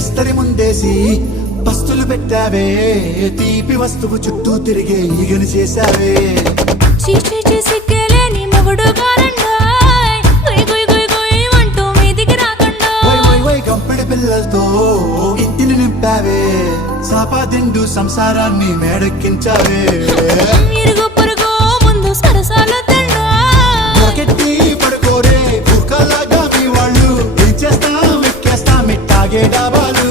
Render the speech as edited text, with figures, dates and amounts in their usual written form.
బిస్తరి ముందేసి పస్తులు పెట్టావే తీపి వస్తువు చుట్టూ తిరిగే ఈగని చేశావే చీచీ సిగ్గలేని మొగుడు కారండాయ్ గుయ్ గుయ్ గుయ్ గుయ్ అంటూ మీదికి రాకుండా గంపెడి పిల్లలతో ఇంటిని నింపావే సాపాదిండు సంసారాన్ని మేడెక్కించావే ఇరుగు పొరుగు ముందు సరసాల తండా రాకెట్టి పడుకోరే కుక్కలాగా మీ వాళ్ళు ఏం చేస్తాం ఎక్కేస్తాం ఇట్టాగే డాబాలు